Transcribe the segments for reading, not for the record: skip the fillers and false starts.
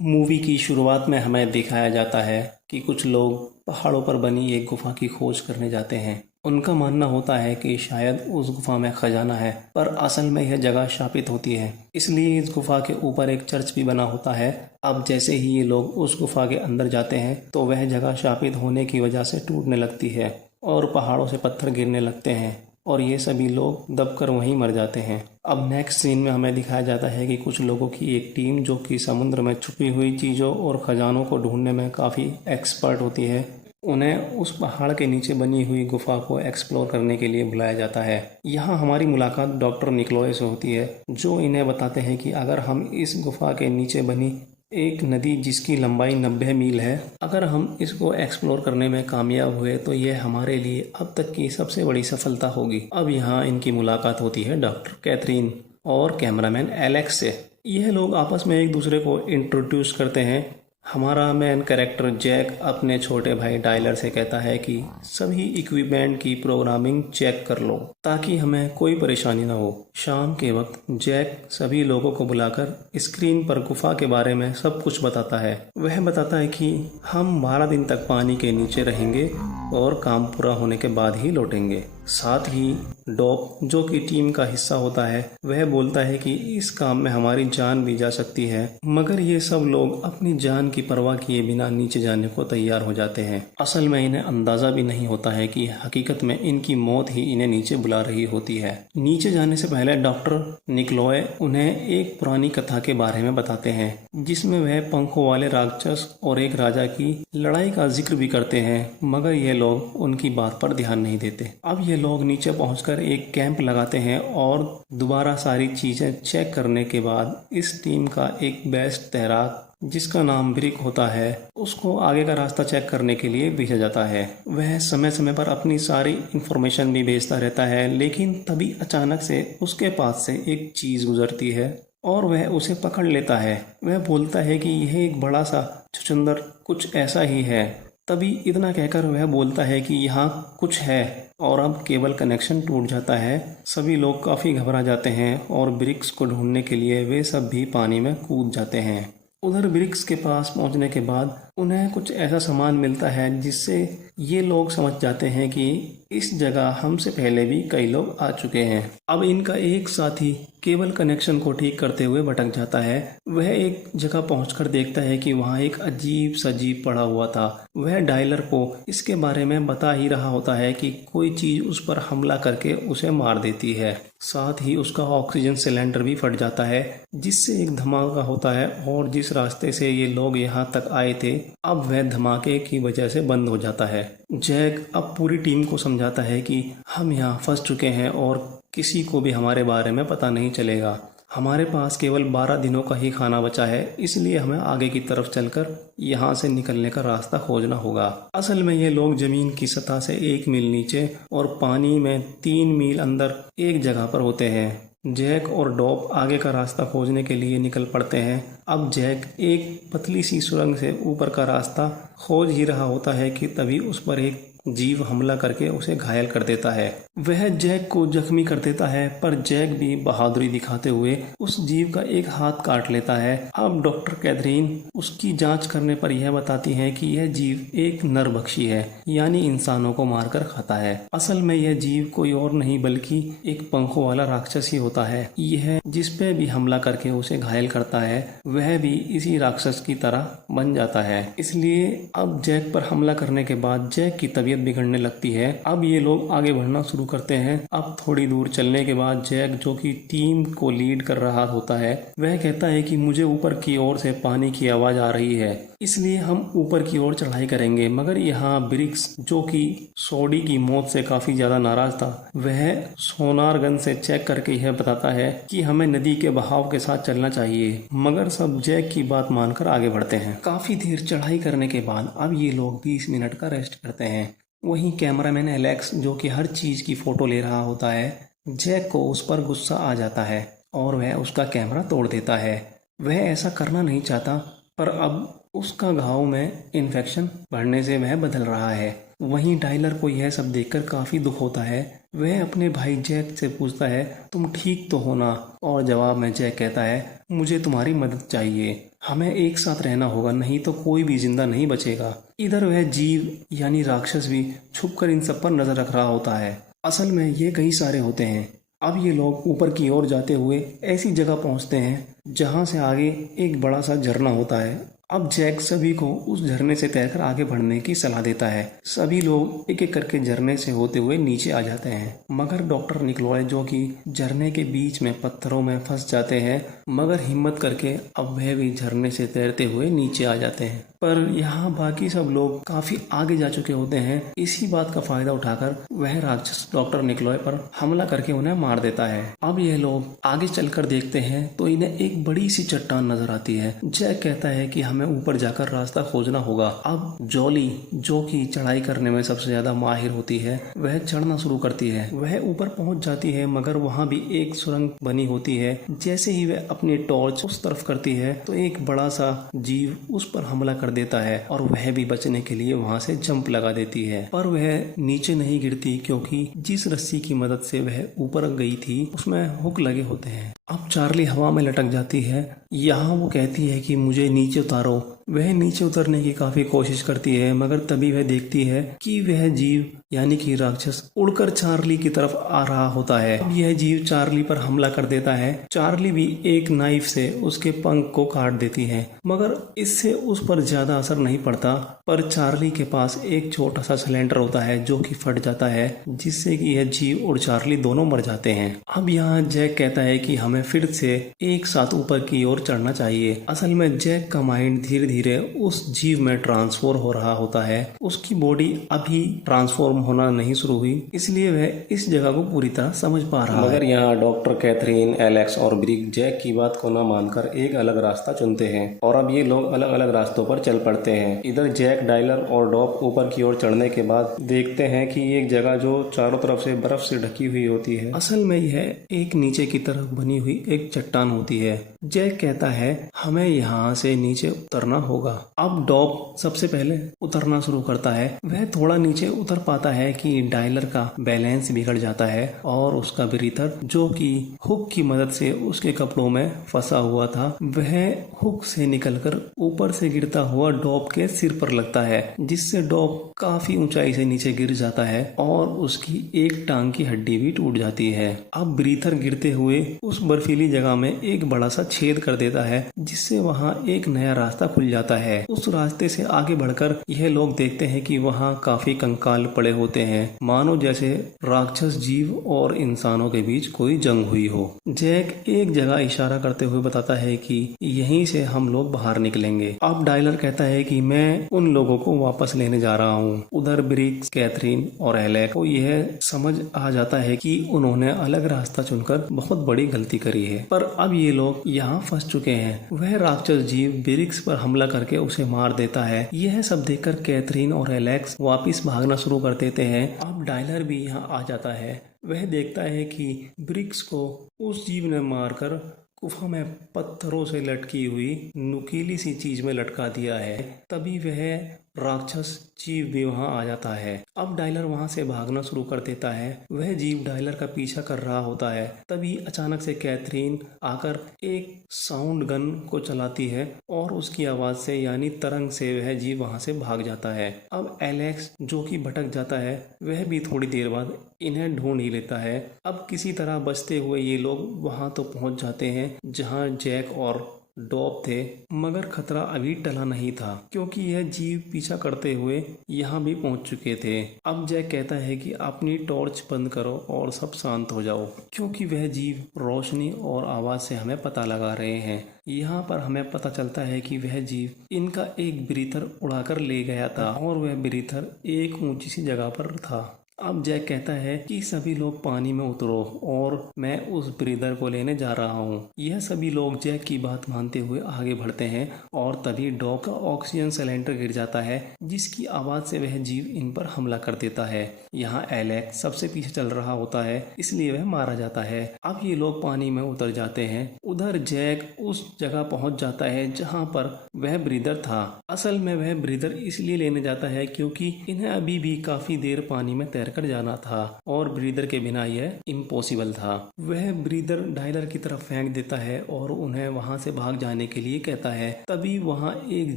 Movie की शुरुआत में हमें दिखाया जाता है कि कुछ लोग पहाड़ों पर बनी एक गुफा की खोज करने जाते हैं। उनका मानना होता है कि शायद उस गुफा में खजाना है, पर असल में यह जगह शापित होती है। इसलिए इस गुफा के ऊपर एक चर्च भी बना होता है। अब जैसे ही ये लोग उस गुफा के अंदर जाते हैं तो वह जगह शापित होने की वजह से टूटने लगती है और पहाड़ों से पत्थर गिरने लगते हैं और ये सभी लोग दबकर वहीं मर जाते हैं। अब नेक्स्ट सीन में हमें दिखाया जाता है कि कुछ लोगों की एक टीम जो कि समुद्र में छुपी हुई चीज़ों और खजानों को ढूंढने में काफ़ी एक्सपर्ट होती है, उन्हें उस पहाड़ के नीचे बनी हुई गुफा को एक्सप्लोर करने के लिए बुलाया जाता है। यहाँ हमारी मुलाकात डॉक्टर निक्लोए से होती है, जो इन्हें बताते हैं कि अगर हम इस गुफा के नीचे बनी एक नदी जिसकी लंबाई 90 मील है, अगर हम इसको एक्सप्लोर करने में कामयाब हुए तो यह हमारे लिए अब तक की सबसे बड़ी सफलता होगी। अब यहाँ इनकी मुलाकात होती है डॉक्टर कैथरीन और कैमरामैन एलेक्स से। यह लोग आपस में एक दूसरे को इंट्रोड्यूस करते हैं। हमारा मेन कैरेक्टर जैक अपने छोटे भाई टाइलर से कहता है कि सभी इक्विपमेंट की प्रोग्रामिंग चेक कर लो ताकि हमें कोई परेशानी ना हो। शाम के वक्त जैक सभी लोगों को बुलाकर स्क्रीन पर गुफा के बारे में सब कुछ बताता है। वह बताता है कि हम 12 दिन तक पानी के नीचे रहेंगे और काम पूरा होने के बाद ही लौटेंगे। साथ ही डॉप जो कि टीम का हिस्सा होता है, वह बोलता है कि इस काम में हमारी जान भी जा सकती है, मगर ये सब लोग अपनी जान की परवाह किए बिना नीचे जाने को तैयार हो जाते हैं। असल में इन्हें अंदाजा भी नहीं होता है कि हकीकत में इनकी मौत ही इन्हें नीचे बुला रही होती है। नीचे जाने से पहले डॉक्टर निक्लोए उन्हें एक पुरानी कथा के बारे में बताते हैं, जिसमें वह पंखों वाले राक्षस और एक राजा की लड़ाई का जिक्र भी करते हैं, मगर ये लोग उनकी बात पर ध्यान नहीं देते। अब ये लोग नीचे पहुंचकर एक कैंप लगाते हैं और दोबारा सारी चीजें चेक करने के बाद इस टीम का एक बेस्ट तैराक जिसका नाम ब्रिक होता है, उसको आगे का रास्ता चेक करने के लिए भेजा जाता है। वह समय समय पर अपनी सारी इंफॉर्मेशन भी भेजता रहता है, लेकिन तभी अचानक से उसके पास से एक चीज गुजरती है और वह उसे पकड़ लेता है। वह बोलता है कि यह एक बड़ा सा चुचंदर कुछ ऐसा ही है। तभी इतना कहकर वह बोलता है कि यहाँ कुछ है और अब केबल कनेक्शन टूट जाता है। सभी लोग काफ़ी घबरा जाते हैं और ब्रिक्स को ढूंढने के लिए वे सब भी पानी में कूद जाते हैं। उधर ब्रिक्स के पास पहुंचने के बाद उन्हें कुछ ऐसा सामान मिलता है जिससे ये लोग समझ जाते हैं कि इस जगह हमसे पहले भी कई लोग आ चुके हैं। अब इनका एक साथी केबल कनेक्शन को ठीक करते हुए भटक जाता है। वह एक जगह पहुंचकर देखता है कि वहां एक अजीब सा जीव पड़ा हुआ था। वह डायलर को इसके बारे में बता ही रहा होता है कि कोई चीज उस पर हमला करके उसे मार देती है। साथ ही उसका ऑक्सीजन सिलेंडर भी फट जाता है, जिससे एक धमाका होता है और जिस रास्ते से ये लोग यहाँ तक आए थे, अब वह धमाके की वजह से बंद हो जाता है। जैक अब पूरी टीम को समझाता है कि हम यहाँ फंस चुके हैं और किसी को भी हमारे बारे में पता नहीं चलेगा। हमारे पास केवल 12 दिनों का ही खाना बचा है, इसलिए हमें आगे की तरफ चलकर यहाँ से निकलने का रास्ता खोजना होगा। असल में ये लोग जमीन की सतह से 1 मील नीचे और पानी में 3 मील अंदर एक जगह पर होते हैं। जैक और डॉप आगे का रास्ता खोजने के लिए निकल पड़ते हैं। अब जैक एक पतली सी सुरंग से ऊपर का रास्ता खोज ही रहा होता है कि तभी उस पर एक जीव हमला करके उसे घायल कर देता है। वह जैक को जख्मी कर देता है, पर जैक भी बहादुरी दिखाते हुए उस जीव का एक हाथ काट लेता है। अब डॉक्टर कैथरीन उसकी जांच करने पर यह बताती है कि यह जीव एक नरभक्षी है, यानी इंसानों को मारकर खाता है। असल में यह जीव कोई और नहीं बल्कि एक पंखों वाला राक्षस ही होता है। यह जिस पे भी हमला करके उसे घायल करता है, वह भी इसी राक्षस की तरह बन जाता है। इसलिए अब जैक पर हमला करने के बाद जैक की तबीयत बिगड़ने लगती है। अब ये लोग आगे बढ़ना शुरू करते हैं। अब थोड़ी दूर चलने के बाद जैक, जो कि टीम को लीड कर रहा होता है, वह कहता है कि मुझे ऊपर की ओर से पानी की आवाज आ रही है, इसलिए हम ऊपर की ओर चढ़ाई करेंगे। मगर यहाँ ब्रिक्स, जो कि सोडी की मौत से काफी ज्यादा नाराज था, वह सोनार गन से चेक करके यह बताता है कि हमें नदी के बहाव के साथ चलना चाहिए। मगर सब जैक की बात मानकर आगे बढ़ते हैं। काफी देर चढ़ाई करने के बाद अब ये लोग 20 मिनट का रेस्ट करते हैं। वहीं कैमरामैन एलेक्स, जो कि हर चीज की फोटो ले रहा होता है, जैक को उस पर गुस्सा आ जाता है और वह उसका कैमरा तोड़ देता है। वह ऐसा करना नहीं चाहता, पर अब उसका घाव में इन्फेक्शन बढ़ने से वह बदल रहा है। वहीं डायलर को यह सब देखकर काफी दुख होता है। वह अपने भाई जैक से पूछता है, तुम ठीक तो हो ना? और जवाब में जैक कहता है, मुझे तुम्हारी मदद चाहिए, हमें एक साथ रहना होगा, नहीं तो कोई भी जिंदा नहीं बचेगा। इधर वह जीव यानी राक्षस भी छुपकर इन सब पर नजर रख रहा होता है। असल में ये कई सारे होते हैं। अब ये लोग ऊपर की ओर जाते हुए ऐसी जगह पहुंचते हैं जहां से आगे एक बड़ा सा झरना होता है। अब जैक सभी को उस झरने से तैरकर आगे बढ़ने की सलाह देता है। सभी लोग एक एक करके झरने से होते हुए नीचे आ जाते हैं, मगर डॉक्टर निकलॉय जो कि झरने के बीच में पत्थरों में फंस जाते हैं, मगर हिम्मत करके अब वह भी झरने से तैरते हुए नीचे आ जाते हैं। पर यहाँ बाकी सब लोग काफी आगे जा चुके होते हैं। इसी बात का फायदा उठाकर वह राक्षस डॉक्टर निकलॉय पर हमला करके उन्हें मार देता है। अब यह लोग आगे चलकर देखते हैं तो इन्हें एक बड़ी सी चट्टान नजर आती है। जैक कहता है कि हमें ऊपर जाकर रास्ता खोजना होगा। अब जॉली जो कि चढ़ाई करने में सबसे ज्यादा माहिर होती है, वह चढ़ना शुरू करती है। वह ऊपर पहुंच जाती है, मगर वहां भी एक सुरंग बनी होती है। जैसे ही वह अपनी टॉर्च उस तरफ करती है तो एक बड़ा सा जीव उस पर हमला कर देता है और वह भी बचने के लिए वहां से जंप लगा देती है। पर वह नीचे नहीं गिरती, क्योंकि जिस रस्सी की मदद से वह ऊपर गई थी उसमें हुक लगे होते हैं। अब चार्ली हवा में लटक जाती है। यहाँ वो कहती है कि मुझे नीचे उतारो। वह नीचे उतरने की काफी कोशिश करती है, मगर तभी वह देखती है कि वह जीव यानी कि राक्षस उड़कर चार्ली की तरफ आ रहा होता है। अब यह जीव चार्ली पर हमला कर देता है। चार्ली भी एक नाइफ से उसके पंख को काट देती है, मगर इससे उस पर ज्यादा असर नहीं पड़ता। पर चार्ली के पास एक छोटा सा सिलेंडर होता है जो कि फट जाता है, जिससे कि यह जीव और चार्ली दोनों मर जाते हैं। अब यहाँ जैक कहता है कि हमें फिर से एक साथ ऊपर की ओर चढ़ना चाहिए। असल में जैक का माइंड धीरे धीरे उस जीव में ट्रांसफॉर्म हो रहा होता है। उसकी बॉडी अभी ट्रांसफॉर्म होना नहीं शुरू हुई, इसलिए वह इस जगह को पूरी तरह समझ पा रहा है। मगर यहाँ डॉक्टर कैथरीन, एलेक्स और ब्रिक जैक की बात को न मानकर एक अलग रास्ता चुनते हैं और अब ये लोग अलग अलग रास्तों पर चल पड़ते हैं। इधर जैक, डायलर और डॉग ऊपर की ओर चढ़ने के बाद देखते हैं कि एक जगह जो चारों तरफ से बर्फ से ढकी हुई होती है, असल में यह एक नीचे की तरफ बनी हुई एक चट्टान होती है। जैक कहता है हमें यहाँ से नीचे उतरना होगा। अब डॉग सबसे पहले उतरना शुरू करता है। वह थोड़ा नीचे उतर पाता है कि डायलर का बैलेंस बिगड़ जाता है और उसका ब्रीथर जो कि हुक की मदद से उसके कपड़ों में फंसा हुआ था, वह हुक से निकलकर ऊपर से गिरता हुआ डॉग के सिर पर लगता है, जिससे डॉग काफी ऊंचाई से नीचे गिर जाता है और उसकी एक टांग की हड्डी भी टूट जाती है। अब ब्रीथर गिरते हुए उस बर्फीली जगह में एक बड़ा सा छेद कर देता है, जिससे वहां एक नया रास्ता खुल जाता है। उस रास्ते से आगे बढ़कर यह लोग देखते हैं कि वहां काफी कंकाल पड़े होते हैं, मानो जैसे राक्षस जीव और इंसानों के बीच कोई जंग हुई हो। जैक एक जगह इशारा करते हुए बताता है कि यहीं से हम लोग बाहर निकलेंगे। अब डायलर कहता है कि मैं उन लोगों को वापस लेने जा रहा हूँ। उधर ब्रिक्स, कैथरीन और एलेक्स को यह समझ आ जाता है कि उन्होंने अलग रास्ता चुनकर बहुत बड़ी गलती करी है, पर अब ये लोग यहाँ फंस चुके हैं। वह राक्षस जीव ब्रिक्स पर हमला करके उसे मार देता है। यह सब देखकर कैथरीन और एलेक्स वापिस भागना शुरू कर देते हैं। अब डायलर भी यहाँ आ जाता है। वह देखता है कि ब्रिक्स को उस जीव ने मारकर गुफा में पत्थरों से लटकी हुई नुकीली सी चीज में लटका दिया है। तभी वह राक्षस जीव भी वहां आ जाता है। अब डायलर वहां से भागना शुरू कर देता है। वह जीव डायलर का पीछा कर रहा होता है। तभी अचानक से कैथरीन आकर एक साउंड गन को चलाती है और उसकी आवाज से यानी तरंग से वह जीव वहां से भाग जाता है। अब एलेक्स जो कि भटक जाता है, वह भी थोड़ी देर बाद इन्हें ढूंढ ही लेता है। अब किसी तरह बचते हुए ये लोग वहां तो पहुंच जाते हैं जहां जैक और डॉग थे, मगर खतरा अभी टला नहीं था, क्योंकि यह जीव पीछा करते हुए यहाँ भी पहुंच चुके थे। अब जैक कहता है कि अपनी टॉर्च बंद करो और सब शांत हो जाओ, क्योंकि वह जीव रोशनी और आवाज से हमें पता लगा रहे हैं। यहाँ पर हमें पता चलता है कि वह जीव इनका एक ब्रीथर उड़ाकर ले गया था और वह ब्रीथर एक ऊंची सी जगह पर था। अब जैक कहता है कि सभी लोग पानी में उतरो और मैं उस ब्रीदर को लेने जा रहा हूँ। यह सभी लोग जैक की बात मानते हुए आगे बढ़ते हैं और तभी डॉग का ऑक्सीजन सिलेंडर गिर जाता है, जिसकी आवाज से वह जीव इन पर हमला कर देता है। यहाँ एलेक्स सबसे पीछे चल रहा होता है, इसलिए वह मारा जाता है। अब ये लोग पानी में उतर जाते हैं। उधर जैक उस जगह पहुंच जाता है जहाँ पर वह ब्रीदर था। असल में वह ब्रीदर इसलिए लेने जाता है क्योंकि इन्हें अभी भी काफी देर पानी में तैरकर जाना था और ब्रीदर के बिना यह इम्पॉसिबल था। वह ब्रीदर डायलर की तरफ फेंक देता है और उन्हें वहां से भाग जाने के लिए कहता है। तभी वहां एक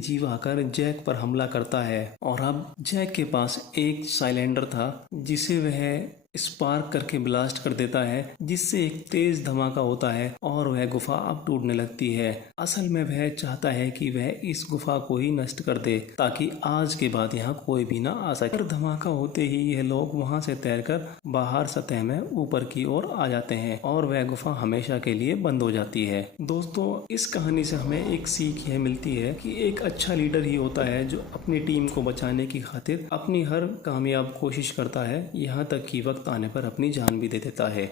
जीव आकर जैक पर हमला करता है और अब जैक के पास एक साइलेंडर था जिसे वह स्पार्क करके ब्लास्ट कर देता है, जिससे एक तेज धमाका होता है और वह गुफा अब टूटने लगती है। असल में वह चाहता है कि वह इस गुफा को ही नष्ट कर दे ताकि आज के बाद यहाँ कोई भी ना आ सके। पर धमाका होते ही यह लोग वहां से तैरकर बाहर सतह में ऊपर की ओर आ जाते हैं और वह गुफा हमेशा के लिए बंद हो जाती है। दोस्तों, इस कहानी से हमें एक सीख यह मिलती है कि एक अच्छा लीडर ही होता है जो अपनी टीम को बचाने की खातिर अपनी हर कामयाब कोशिश करता है, यहाँ तक कि वक्त आने पर अपनी जान भी दे देता है।